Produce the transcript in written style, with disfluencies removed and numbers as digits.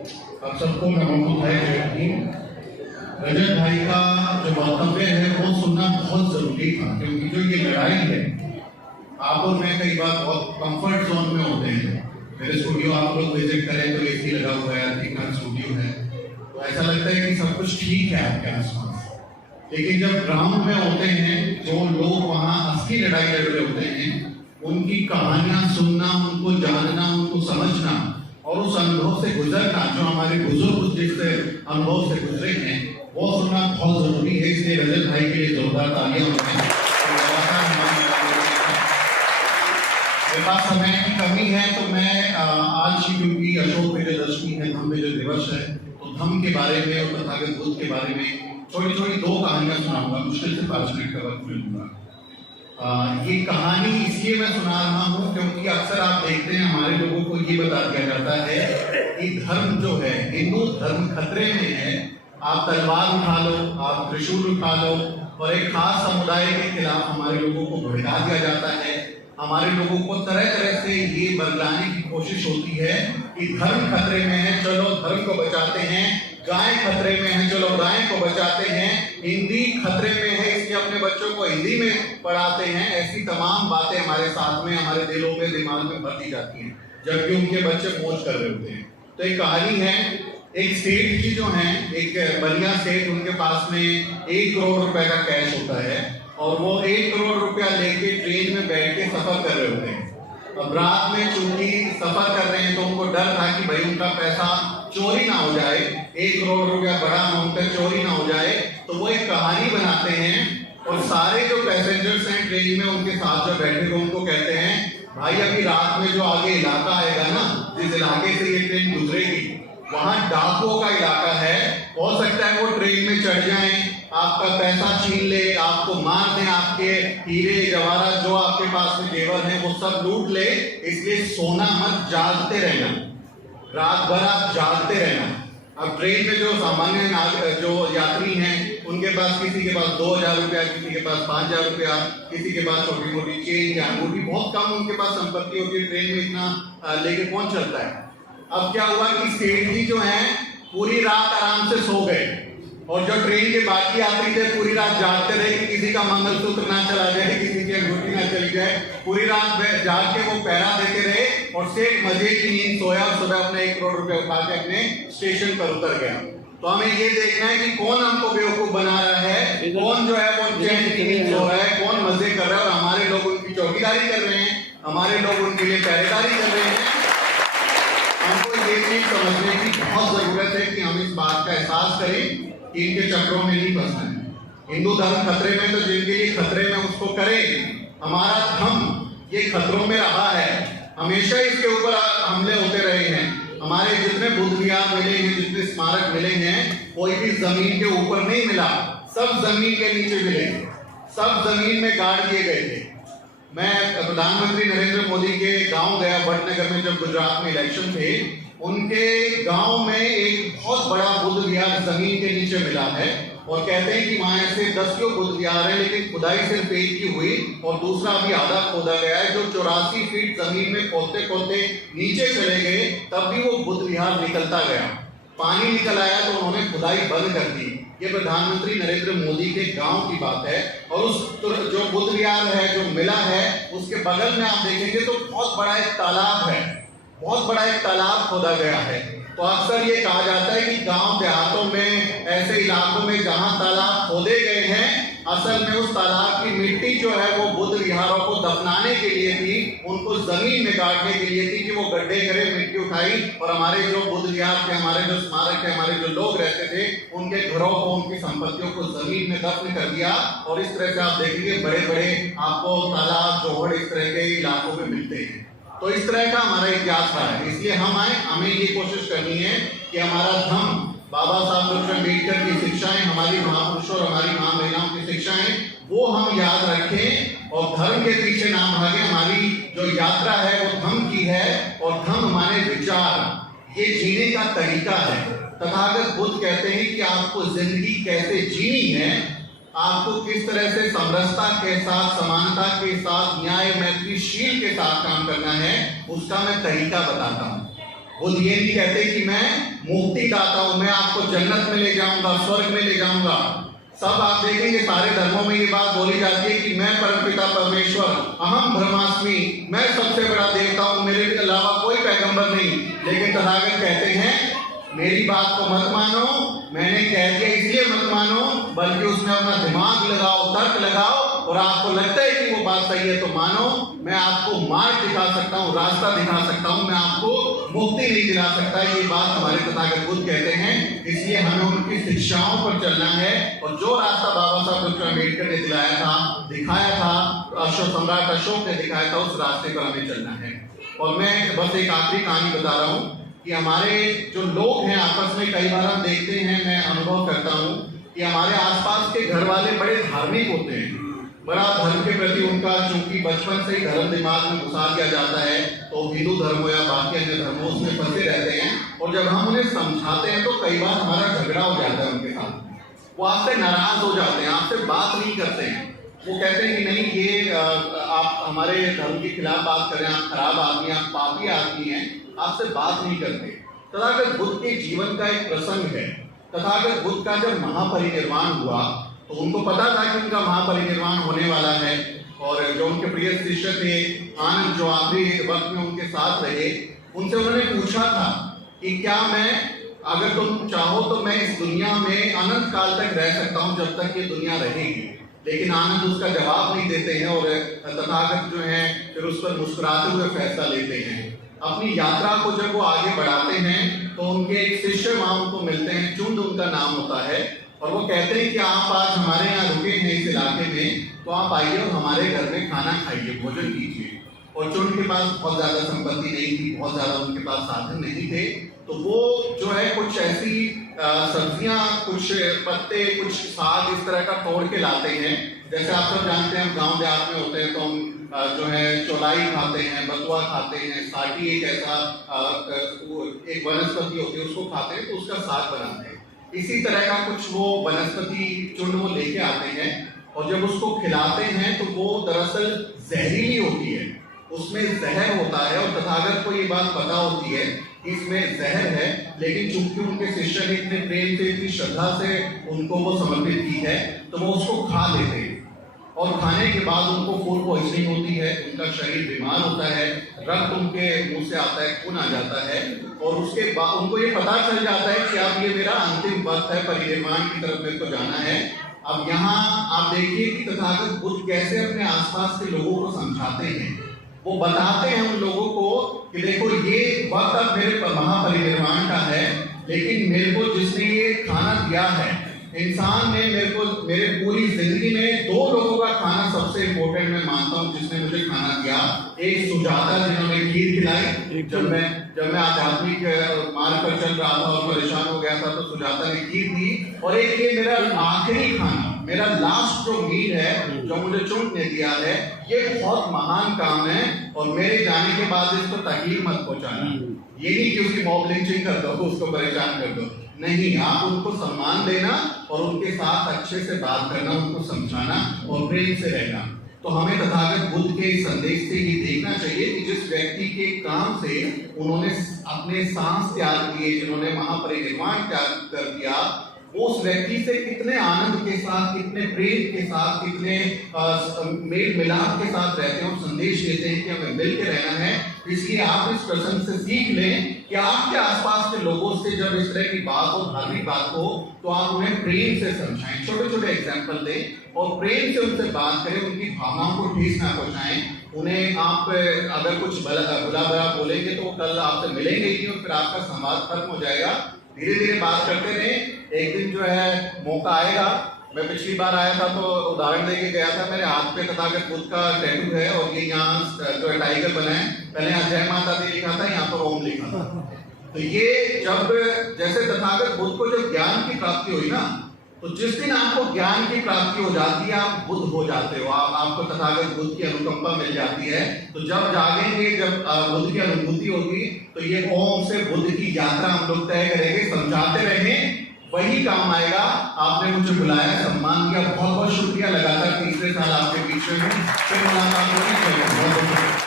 आप सबको नमो बुद्धाय जय भीम। रजत भाई का जो वक्तव्य है वो सुनना बहुत जरूरी था, क्योंकि जो ये लड़ाई है, आप और मैं कई बार बहुत कंफर्ट जोन में होते हैं। मेरे स्टूडियो आप लोग विजिट करें तो एसी लगा हुआ है, ठीक स्टूडियो है, तो ऐसा लगता है कि सब कुछ ठीक है आपके आसपास। लेकिन जब ग्राउंड में होते हैं, जो लोग वहाँ असली लड़ाई लड़ रहे होते हैं, उनकी कहानियां सुनना, उनको जानना, उनको समझना और उस अनुभव से गुजरना, जो हमारे बुजुर्ग जिस अनुभव से गुजरे हैं, वो सुनना बहुत जरूरी है। इसलिए रजत भाई के लिए जोरदार तालियां होंगी। मेरे पास समय की कमी है, तो मैं आज ही, क्योंकि अशोक विजयदशमी है, धम्म विजय दिवस है, तो धम्म के बारे में और तथागत बुद्ध के बारे में छोटी छोटी दो कहानियां सुनाऊंगा। मुश्किल से 5 मिनट का वक्त मिलूंगा। ये कहानी इसलिए मैं सुना रहा हूँ क्योंकि अक्सर आप देखते हैं हमारे लोगों को ये बता दिया जाता है कि धर्म जो है, हिंदू धर्म खतरे में है। आप तलवार उठा लो, आप त्रिशूल उठा लो, और एक खास समुदाय के खिलाफ हमारे लोगों को भड़का दिया जाता है। हमारे लोगों को तरह तरह से ये बरगलाने की कोशिश होती है कि धर्म खतरे में है, चलो धर्म को बचाते हैं। गाय खतरे में है, चलो गाय को बचाते हैं। हिंदी खतरे में है, इसलिए अपने बच्चों को हिंदी में पढ़ाते हैं। ऐसी तमाम बातें हमारे साथ में, हमारे दिलों में, दिमाग में भर दी जाती हैं, जबकि उनके बच्चे मौज कर रहे होते हैं। तो एक कहानी है, एक सेठ जी जो हैं, एक बनिया सेठ, उनके पास में 1 करोड़ रुपए का कैश होता है, और वो 1 करोड़ रुपया लेके ट्रेन में बैठ के सफर कर रहे होते हैं। अब रात में चूंकि सफर कर रहे हैं, तो उनको डर था कि भाई उनका पैसा चोरी ना हो जाए, 1 करोड़ रुपया बड़ा अमाउंट है, चोरी ना हो जाए। तो वो एक कहानी बनाते हैं, और सारे जो पैसेंजर्स हैं ट्रेन में उनके साथ जो बैठे हुए, उनको कहते हैं, भाई अभी रात में जो आगे इलाका आएगा ना, जिस इलाके से ये ट्रेन गुजरेगी, वहां डाकुओं का इलाका है। हो सकता है वो ट्रेन में चढ़ जाएं, आपका पैसा छीन ले, आपको मार दें, आपके हीरे जवाहरात जो आपके पास में जेवर हैं वो सब लूट ले। इसलिए सोना मत, जागते रहना, रात भर आप जागते रहना। अब ट्रेन में जो सामान्य जो यात्री हैं, उनके पास, किसी के पास 2000 रुपया, किसी के पास 5000 रुपया, किसी के पास छोटी मोटी चेन या अंगूठी, बहुत कम उनके पास संपत्ति होती है। ट्रेन में इतना लेके कौन चलता है। अब क्या हुआ कि सेठ जी जो हैं पूरी रात आराम से सो गए, और जो ट्रेन के बाकी यात्री थे पूरी रात जागते रहे कि किसी का मंगलसूत्र ना चला जाए, किसी की अंगूठी ना चली जाए। पूरी रात जाग के वो पहरा देते रहे, और सेठ मजे की नींद सोया, और सुबह अपने 1 करोड़ रुपए उठा के अपने स्टेशन पर उतर गया। तो हमें ये देखना है कि कौन हमको बेवकूफ बना रहा है, कौन जो है वो चैन की नींद सो रहा है, कौन मजे कर रहा है, और हमारे लोग उनकी चौकीदारी कर रहे हैं, हमारे लोग उनके लिए पहरेदारी कर रहे हैं। हमको ये चीज समझने की बहुत जरूरत है कि हम इस बात का एहसास करें कि इनके चक्रों में नहीं फंसना है। हिंदू धर्म खतरे में, तो जिनके लिए खतरे में उसको करें। हमारा धर्म ये खतरों में रहा है, हमेशा इसके ऊपर हमले होते रहे हैं। हमारे जितने बुद्ध विहार मिले हैं, जितने स्मारक मिले हैं, कोई भी जमीन के ऊपर नहीं मिला, सब जमीन के नीचे मिले, सब जमीन में गाड़ दिए गए थे। मैं प्रधानमंत्री नरेंद्र मोदी के गांव गया, वडनगर में, जब गुजरात में इलेक्शन थे। उनके गांव में एक बहुत बड़ा बुद्ध विहार जमीन के नीचे मिला है, और कहते हैं कि वहां ऐसे 10 बुद्ध विहार है, लेकिन खुदाई सिर्फ एक की हुई, और दूसरा अभी आधा खोदा गया है। जो 84 फीट जमीन में खोदते खोदते नीचे चले गए, तब भी वो बुद्ध विहार निकलता गया। पानी निकल आया तो उन्होंने खुदाई बंद कर दी। ये प्रधानमंत्री नरेंद्र मोदी के गांव की बात है। और उस जो बुद्ध विहार है जो मिला है, उसके बगल में आप देखेंगे तो बहुत बड़ा एक तालाब है, बहुत बड़ा एक तालाब खोदा गया है। तो अक्सर ये कहा जाता है कि गांव देहातों में, ऐसे इलाकों में जहां तालाब खोदे गए हैं, असल में उस तालाब की मिट्टी जो है वो बुद्ध विहारों को दफनाने के लिए थी, उनको जमीन में गाड़ने के लिए थी कि वो गड्ढे करे, मिट्टी उठाई, और हमारे जो बुद्ध विहार थे, हमारे जो स्मारक थे, हमारे जो लोग रहते थे, उनके घरों को, उनकी संपत्तियों को जमीन में दफन कर दिया। और इस तरह से आप देखेंगे बड़े बड़े आपको तालाब, जोहड़ इस तरह के इलाकों में मिलते हैं। तो इस तरह का हमारा इतिहास रहा है। इसलिए हमें ये कोशिश करनी है कि हमारा धर्म, बाबा साहब डॉक्टर अम्बेडकर की शिक्षाएं, हमारी महापुरुषों और हमारी मां महिलाओं की शिक्षाएं, वो हम याद रखें और धर्म के पीछे ना भागें। हमारी जो यात्रा है वो धर्म की है, और धर्म हमारे विचार, ये जीने का तरीका है। तथागत बुद्ध कहते हैं कि आपको जिंदगी कैसे जीनी है, आपको किस तरह से समरसता के साथ, समानता के साथ, न्याय मैत्रीशील के साथ काम करना है, उसका मैं तरीका बताता हूँ। बुद्ध ये नहीं कहते कि मैं मुक्ति दाता हूं, मैं आपको जन्नत में ले जाऊंगा, स्वर्ग में ले जाऊंगा। सब आप देखेंगे सारे धर्मों में ये बात बोली जाती है कि मैं परमपिता परमेश्वर, अहम ब्रह्मास्मि, मैं सबसे बड़ा देवता हूं, मेरे अलावा कोई पैगंबर नहीं। लेकिन तथागत कहते हैं मेरी बात को मत मानो, मैंने कह दिया इसलिए मत मानो, बल्कि उसमें अपना दिमाग लगाओ, तर्क लगाओ, और आपको लगता है कि वो बात सही है तो मानो। मैं आपको मार्ग दिखा सकता हूँ, रास्ता दिखा सकता हूँ, मैं आपको मुक्ति नहीं दिला सकता। ये बात हमारे तथागत बुद्ध कहते हैं। इसलिए हमें उनकी शिक्षाओं पर चलना है, और जो रास्ता बाबा साहब डॉक्टर अम्बेडकर ने दिलाया था, दिखाया था, अशोक सम्राट अशोक ने दिखाया था, उस रास्ते पर हमें चलना है। और मैं बस एक आखिरी कहानी बता रहा हूँ कि हमारे जो लोग हैं आपस में कई बार हम देखते हैं, मैं अनुभव करता हूँ कि हमारे आसपास के घर वाले बड़े धार्मिक होते हैं, बड़ा धर्म के प्रति उनका, चूंकि बचपन से ही धर्म दिमाग में घुसा दिया जाता है, तो हिंदू धर्म हो या बाकी अन्य धर्मों उसमें फंसे रहते हैं। और जब हम उन्हें समझाते हैं तो कई बार हमारा झगड़ा हो जाता है उनके साथ, वो आपसे नाराज हो जाते हैं, आपसे बात नहीं करते हैं। वो कहते हैं कि नहीं, ये आप हमारे धर्म के खिलाफ बात कर रहे हैं, आप खराब आदमी, आप पापी आदमी हैं, आपसे बात नहीं करते। तथागत बुद्ध के जीवन का एक प्रसंग है। तथागत बुद्ध का जब महापरिनिर्वाण हुआ तो उनको पता था कि उनका महापरिनिर्वाण होने वाला है, और जो उनके प्रिय शिष्य थे आनंद, जो आखिरी वक्त में उनके साथ रहे, उनसे उन्होंने पूछा था कि क्या मैं, अगर तुम चाहो तो मैं इस दुनिया में अनंत काल तक रह सकता हूं, जब तक ये दुनिया रहेगी। लेकिन आनंद उसका जवाब नहीं देते हैं, और तथागत जो है फिर उस पर मुस्कुराते हुए फैसला लेते हैं। अपनी यात्रा को जब वो आगे बढ़ाते हैं तो उनके एक शिष्य वहां उनको मिलते हैं, चुंड उनका नाम होता है, और वो कहते हैं कि आप आज हमारे यहाँ रुके हैं इस इलाके में, तो आप आइए और हमारे घर में खाना खाइए, भोजन कीजिए। और चुंड के पास बहुत ज्यादा संपत्ति नहीं थी, बहुत ज्यादा उनके पास साधन नहीं थे, तो वो जो है कुछ ऐसी सब्जियां, कुछ पत्ते, कुछ साग इस तरह का तोड़ के लाते हैं। जैसे आप सब जानते हैं, हम गांव देहात में होते हैं तो हम जो है चौलाई खाते हैं, बथुआ खाते हैं, साठी एक ऐसा एक वनस्पति होती है, उसको खाते हैं, तो उसका साग बनाते हैं। इसी तरह का कुछ वो वनस्पति चूर्ण वो लेके आते हैं, और जब उसको खिलाते हैं तो वो दरअसल जहरीली होती है, उसमें जहर होता है। और तथागत को ये बात पता होती है इसमें जहर है, लेकिन चूंकि उनके शिष्य ने इतने प्रेम से, इतनी श्रद्धा से उनको वो समर्पित की है, तो वो उसको खा लेते हैं। और खाने के बाद उनको फूड पॉइजनिंग होती है, उनका शरीर बीमार होता है, रक्त उनके मुंह से आता है, खून आ जाता है, और उसके बाद उनको ये पता चल जाता है कि अब ये मेरा अंतिम वक्त है, परिनिर्वाण की तरफ मेरे को जाना है। अब यहाँ आप देखिए कि तथागत बुद्ध कैसे अपने आसपास के लोगों को समझाते हैं। वो बताते हैं उन लोगों को कि देखो ये वक्त अब मेरे महापरिनिर्वाण का है, लेकिन मेरे को जिसने ये खाना दिया है, इंसान ने मेरे को, मेरे पूरी जिंदगी में दो लोगों का खाना सबसे इम्पोर्टेंट मैं मानता हूँ जिसने मुझे खाना दिया। एक सुजाता जिन्होंने खीर खिलाई, जब मैं आध्यात्मिक मार्ग पर चल रहा था और परेशान हो गया था तो सुजाता ने खीर दी। और एक ये मेरा आखिरी खाना, मेरा लास्ट जो मील है जो मुझे चुंड ने दिया है, ये बहुत महान काम है, और मेरे जाने के बाद इसको तकलीफ मत पहुंचाना। ये नहीं कि उसकी मॉब लिंचिंग कर दो, उसको परेशान कर दो, नहीं, आप उनको सम्मान देना और उनके साथ अच्छे से बात करना, उनको समझाना और प्रेम से रहना। तो हमें तथागत बुद्ध के संदेश से ये देखना चाहिए कि जिस व्यक्ति के काम से उन्होंने अपने सांस त्याग दिए, जिन्होंने महापरिनिर्वाण त्याग कर दिया, उस व्यक्ति से कितने आनंद के साथ, कितने प्रेम के साथ, कितने मेल मिलाप के साथ रहते हैं और संदेश देते हैं कि हमें मिल के रहना है। इसलिए आप इस प्रसंग से सीख लें कि आपके आसपास के लोगों से जब इस तरह की बात हो, धार्मिक बात हो, तो आप उन्हें प्रेम से समझाएं, छोटे छोटे एग्जाम्पल दें और प्रेम से उनसे बात करें, उनकी भावनाओं को ठेस ना पहुंचाएं। उन्हें आप अगर कुछ बुला बुरा बोलेंगे तो वो कल आपसे मिलेंगे ही और फिर आपका संवाद खत्म हो जाएगा। धीरे धीरे बात करते रहे, एक दिन जो है मौका आएगा। मैं पिछली बार आया था तो उदाहरण देके गया था, मेरे हाथ पे तथागत बुद्ध का टैटू है और ये यहाँ जो है टाइगर बना है, पहले यहाँ जय माता दी लिखा था, यहाँ पर ओम लिखा था। तो ये जब जैसे तथागत बुद्ध को जब ज्ञान की प्राप्ति हुई ना, तो जिस दिन आपको ज्ञान की प्राप्ति हो जाती है आप बुद्ध हो जाते हो, आपको तथागत बुद्ध की अनुकंपा मिल जाती है। तो जब जागेंगे, जब बुद्ध की अनुभूति होगी, तो ये ओम से बुद्ध की यात्रा हम लोग तय करेंगे। समझाते रहें, वही काम आएगा। आपने मुझे बुलाया, सम्मान किया, बहुत बहुत शुक्रिया। लगातार तीसरे साल आपके बीच में हूँ, फिर मुलाकात होगी।